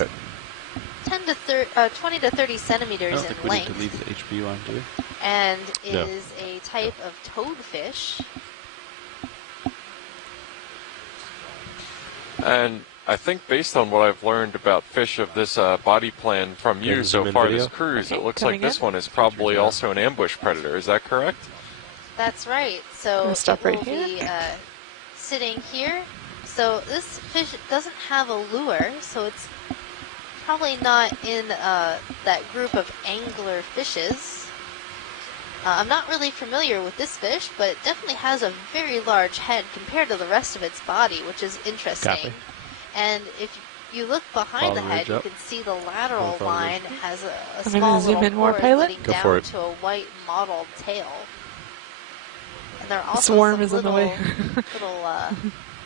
Okay. 20 to 30 centimeters in we length. need to leave the HB on, do we? And No. is a type of toadfish. And I think based on what I've learned about fish of this body plan from you so far this cruise, it looks like this one is probably also an ambush predator. Is that correct? That's right. So stop it will right here. be sitting here. So this fish doesn't have a lure, so it's probably not in that group of angler fishes. I'm not really familiar with this fish, but it definitely has a very large head compared to the rest of its body, which is interesting. Copy. And if you look behind Follow the the head, ridge you up. can see the lateral Follow the line ridge. has a I'm small gonna zoom little in more, cord pilot. leading Go down for it. to a white mottled tail. And there are The also swarm some is in the little, way. little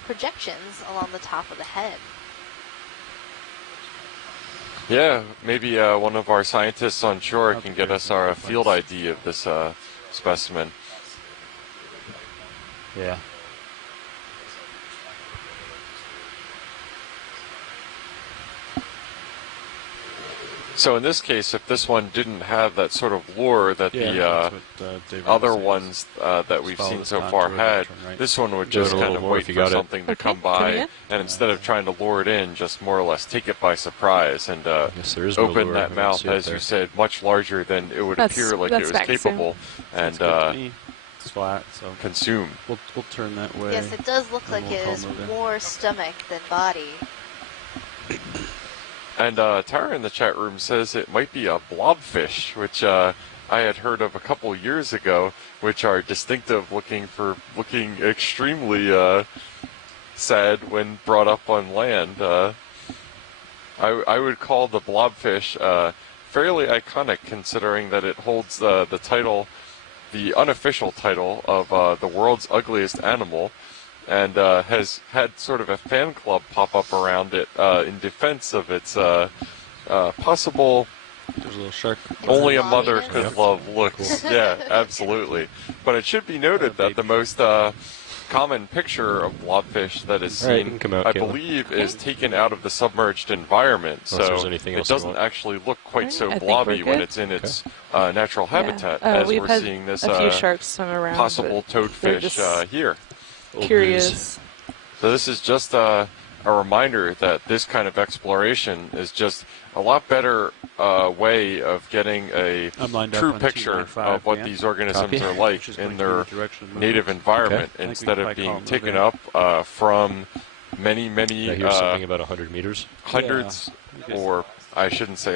projections along the top of the head. Yeah, maybe one of our scientists on shore can get us our field ID of this specimen. Yeah. So in this case, if this one didn't have that sort of lure that the that's what, David other was saying. ones that we've Follow seen this so contour far and had, turn right. this one would Do it just a kind little of more wait if you for got it. something to Okay, come coming by, in. and instead of trying to lure it in, just more or less take it by surprise and Yes, there is no open lure. I that don't mouth, see it as there. you said, much larger than it would That's- appear like that's it was back soon. capable, and That's good to me. It's flat, so consume. we'll turn that way. Yes, it does look and like we'll it call is move in. more stomach than body. And Tara in the chat room says it might be a blobfish, which I had heard of a couple years ago, which are distinctive looking extremely sad when brought up on land. I would call the blobfish fairly iconic, considering that it holds the title, the unofficial title of the world's ugliest animal, and has had sort of a fan club pop up around it in defense of its possible There's a little shark. only a Blobiness. mother could love looks. Yeah, absolutely. But it should be noted that the most common picture of blobfish that is All right, you seen, can come out, I Caleb. believe, is taken out of the submerged environment. Unless there's So anything it else you doesn't want. actually look quite so I think blobby we're when good. it's in its natural habitat, as We've we're had seeing this a few sharks swim around. possible but they're toadfish just here. curious. So this is just a reminder that this kind of exploration is just a lot better way of getting a I'm lined up true on picture 295, of what yeah. these organisms Copy. are like Which is in going their the direction of native movement. environment, I think we instead can of probably being call it taken moving. up from many I hear something about 100 meters. hundreds, Yeah. or I shouldn't say